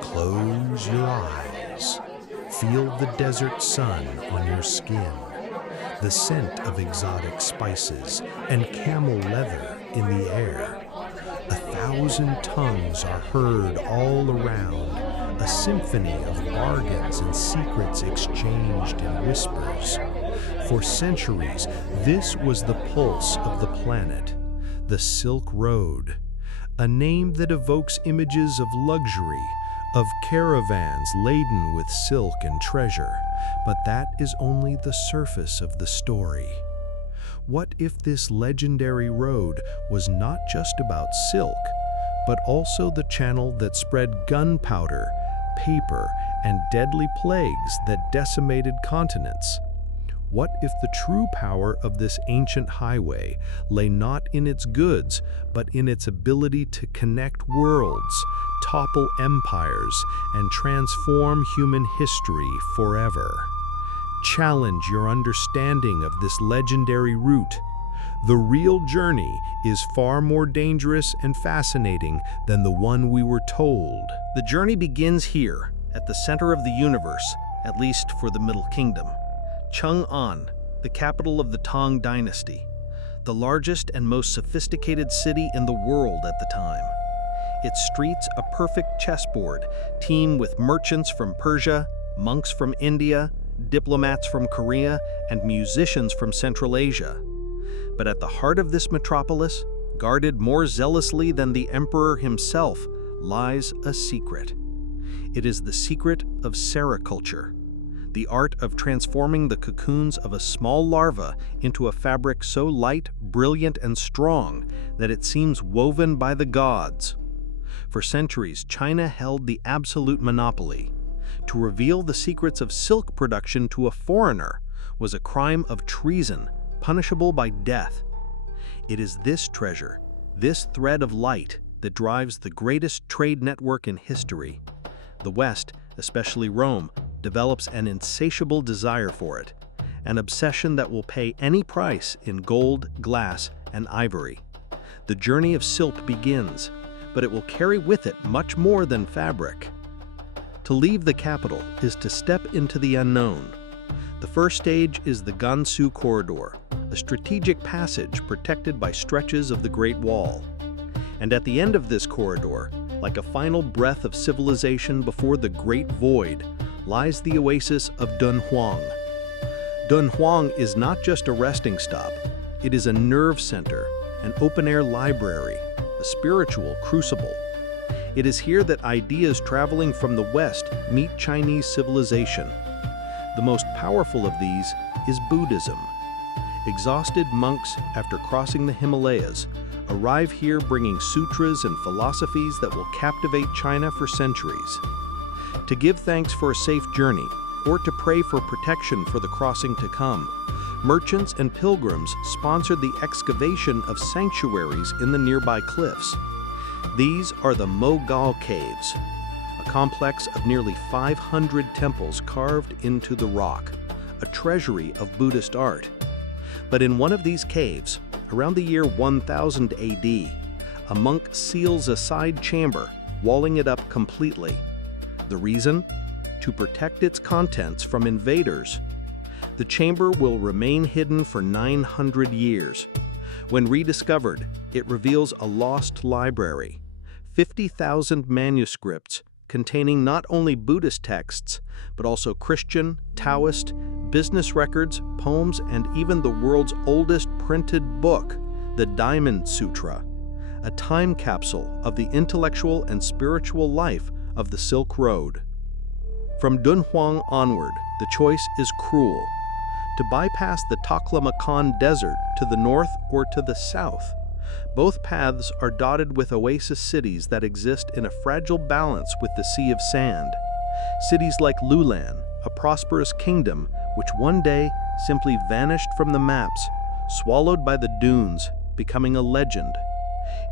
Close your eyes. Feel the desert sun on your skin, the scent of exotic spices and camel leather in the air. 1,000 tongues are heard all around, a symphony of bargains and secrets exchanged in whispers. For centuries, this was the pulse of the planet, the Silk Road, a name that evokes images of luxury, of caravans laden with silk and treasure, but that is only the surface of the story. What if this legendary road was not just about silk, but also the channel that spread gunpowder, paper, and deadly plagues that decimated continents? What if the true power of this ancient highway lay not in its goods, but in its ability to connect worlds, topple empires, and transform human history forever? Challenge your understanding of this legendary route. The real journey is far more dangerous and fascinating than the one we were told. The journey begins here, at the center of the universe, at least for the Middle Kingdom. Chang'an, the capital of the Tang Dynasty, the largest and most sophisticated city in the world at the time. Its streets a perfect chessboard, teem with merchants from Persia, monks from India, diplomats from Korea, and musicians from Central Asia. But at the heart of this metropolis, guarded more zealously than the emperor himself, lies a secret. It is the secret of sericulture, the art of transforming the cocoons of a small larva into a fabric so light, brilliant, and strong that it seems woven by the gods. For centuries, China held the absolute monopoly. To reveal the secrets of silk production to a foreigner was a crime of treason, punishable by death. It is this treasure, this thread of light, that drives the greatest trade network in history. The West, especially Rome, develops an insatiable desire for it, an obsession that will pay any price in gold, glass, and ivory. The journey of silk begins, but it will carry with it much more than fabric. To leave the capital is to step into the unknown. The first stage is the Gansu Corridor, a strategic passage protected by stretches of the Great Wall. And at the end of this corridor, like a final breath of civilization before the Great Void, lies the oasis of Dunhuang. Dunhuang is not just a resting stop, it is a nerve center, an open-air library, a spiritual crucible. It is here that ideas traveling from the West meet Chinese civilization. The most powerful of these is Buddhism. Exhausted monks, after crossing the Himalayas, arrive here bringing sutras and philosophies that will captivate China for centuries. To give thanks for a safe journey, or to pray for protection for the crossing to come, merchants and pilgrims sponsored the excavation of sanctuaries in the nearby cliffs. These are the Mogao Caves, a complex of nearly 500 temples carved into the rock, a treasury of Buddhist art. But in one of these caves, around the year 1000 AD, a monk seals a side chamber, walling it up completely. The reason? To protect its contents from invaders. The chamber will remain hidden for 900 years. When rediscovered, it reveals a lost library, 50,000 manuscripts containing not only Buddhist texts, but also Christian, Taoist, business records, poems, and even the world's oldest printed book, the Diamond Sutra, a time capsule of the intellectual and spiritual life of the Silk Road. From Dunhuang onward, the choice is cruel: to bypass the Taklamakan Desert to the north or to the south. Both paths are dotted with oasis cities that exist in a fragile balance with the Sea of Sand. Cities like Lulan, a prosperous kingdom which one day simply vanished from the maps, swallowed by the dunes, becoming a legend.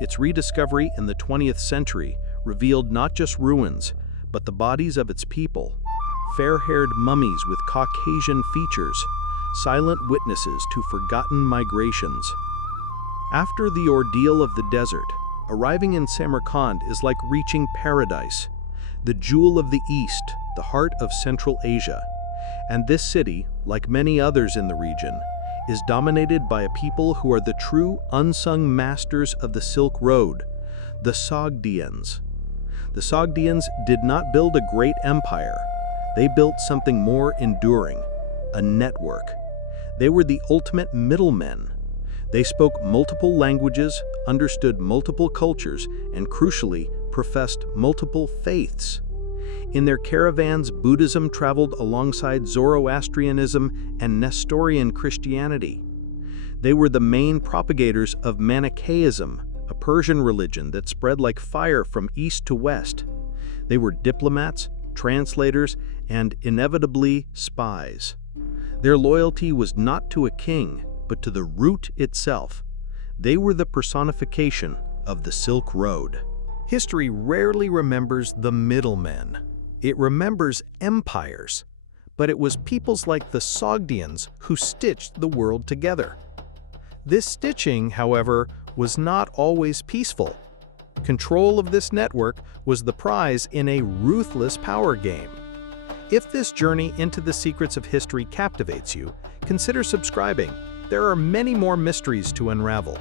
Its rediscovery in the 20th century revealed not just ruins, but the bodies of its people, fair-haired mummies with Caucasian features, silent witnesses to forgotten migrations. After the ordeal of the desert, arriving in Samarkand is like reaching paradise, the jewel of the East, the heart of Central Asia. And this city, like many others in the region, is dominated by a people who are the true unsung masters of the Silk Road, the Sogdians. The Sogdians did not build a great empire. They built something more enduring, a network. They were the ultimate middlemen. They spoke multiple languages, understood multiple cultures, and crucially, professed multiple faiths. In their caravans, Buddhism traveled alongside Zoroastrianism and Nestorian Christianity. They were the main propagators of Manichaeism, a Persian religion that spread like fire from east to west. They were diplomats, translators, and inevitably spies. Their loyalty was not to a king, but to the route itself. They were the personification of the Silk Road. History rarely remembers the middlemen. It remembers empires. But it was peoples like the Sogdians who stitched the world together. This stitching, however, was not always peaceful. Control of this network was the prize in a ruthless power game. If this journey into the secrets of history captivates you, consider subscribing. There are many more mysteries to unravel.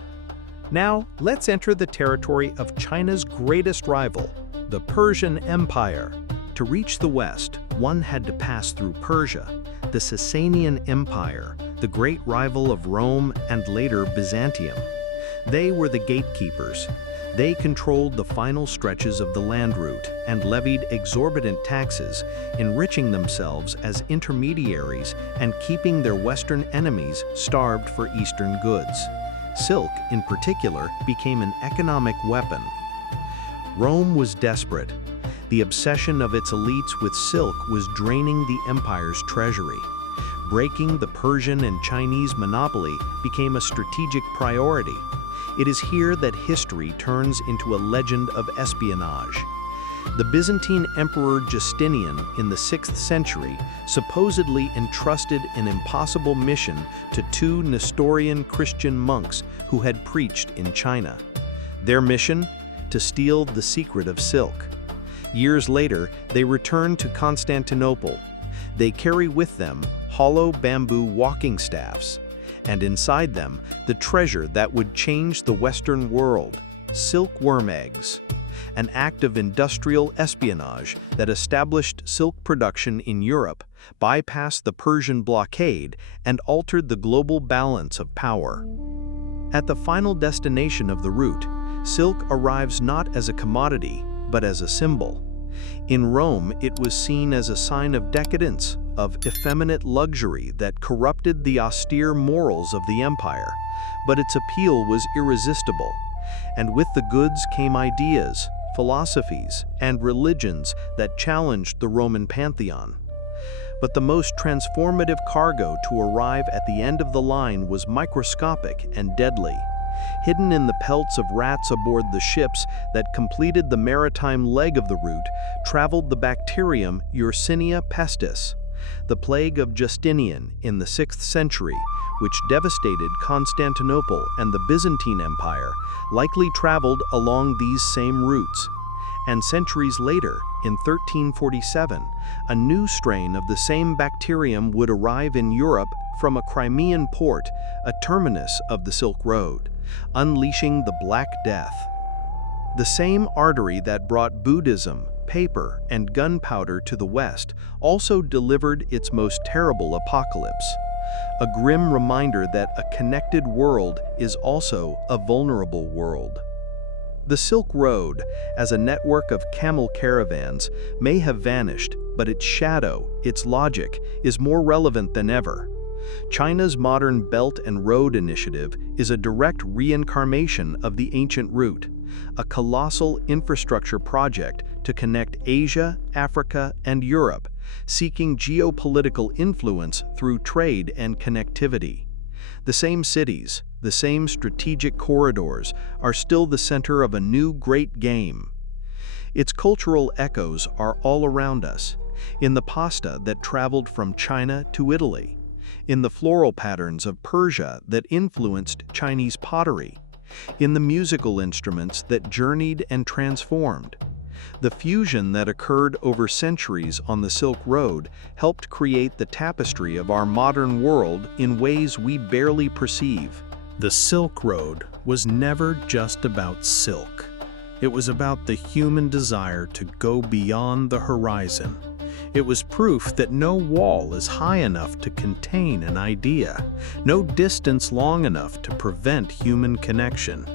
Now, let's enter the territory of China's greatest rival, the Persian Empire. To reach the west, one had to pass through Persia, the Sasanian Empire, the great rival of Rome and later Byzantium. They were the gatekeepers. They controlled the final stretches of the land route and levied exorbitant taxes, enriching themselves as intermediaries and keeping their Western enemies starved for Eastern goods. Silk, in particular, became an economic weapon. Rome was desperate. The obsession of its elites with silk was draining the empire's treasury. Breaking the Persian and Chinese monopoly became a strategic priority. It is here that history turns into a legend of espionage. The Byzantine Emperor Justinian in the 6th century supposedly entrusted an impossible mission to two Nestorian Christian monks who had preached in China. Their mission? To steal the secret of silk. Years later, they return to Constantinople. They carry with them hollow bamboo walking staffs, and inside them, the treasure that would change the Western world, silkworm eggs, an act of industrial espionage that established silk production in Europe, bypassed the Persian blockade, and altered the global balance of power. At the final destination of the route, silk arrives not as a commodity, but as a symbol. In Rome, it was seen as a sign of decadence, of effeminate luxury that corrupted the austere morals of the empire, but its appeal was irresistible. And with the goods came ideas, philosophies, and religions that challenged the Roman pantheon. But the most transformative cargo to arrive at the end of the line was microscopic and deadly. Hidden in the pelts of rats aboard the ships that completed the maritime leg of the route, traveled the bacterium Yersinia pestis, the plague of Justinian in the 6th century, which devastated Constantinople and the Byzantine Empire, likely traveled along these same routes. And centuries later, in 1347, a new strain of the same bacterium would arrive in Europe from a Crimean port, a terminus of the Silk Road, unleashing the Black Death. The same artery that brought Buddhism, paper, and gunpowder to the West also delivered its most terrible apocalypse, a grim reminder that a connected world is also a vulnerable world. The Silk Road, as a network of camel caravans, may have vanished, but its shadow, its logic, is more relevant than ever. China's modern Belt and Road Initiative is a direct reincarnation of the ancient route, a colossal infrastructure project to connect Asia, Africa, and Europe, seeking geopolitical influence through trade and connectivity. The same cities, the same strategic corridors are still the center of a new great game. Its cultural echoes are all around us, in the pasta that traveled from China to Italy, in the floral patterns of Persia that influenced Chinese pottery, in the musical instruments that journeyed and transformed. The fusion that occurred over centuries on the Silk Road helped create the tapestry of our modern world in ways we barely perceive. The Silk Road was never just about silk. It was about the human desire to go beyond the horizon. It was proof that no wall is high enough to contain an idea, no distance long enough to prevent human connection.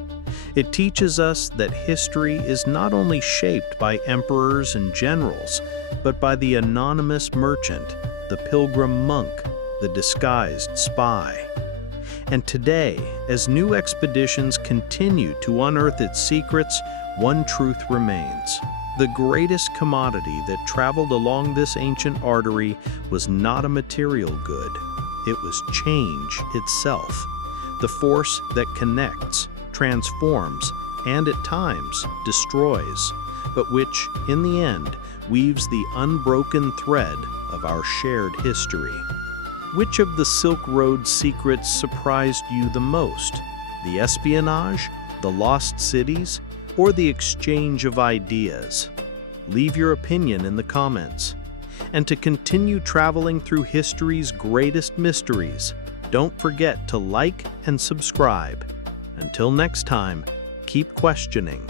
It teaches us that history is not only shaped by emperors and generals, but by the anonymous merchant, the pilgrim monk, the disguised spy. And today, as new expeditions continue to unearth its secrets, one truth remains. The greatest commodity that traveled along this ancient artery was not a material good. It was change itself, the force that connects, transforms, and at times destroys, but which, in the end, weaves the unbroken thread of our shared history. Which of the Silk Road secrets surprised you the most? The espionage, the lost cities, or the exchange of ideas? Leave your opinion in the comments. And to continue traveling through history's greatest mysteries, don't forget to like and subscribe. Until next time, keep questioning.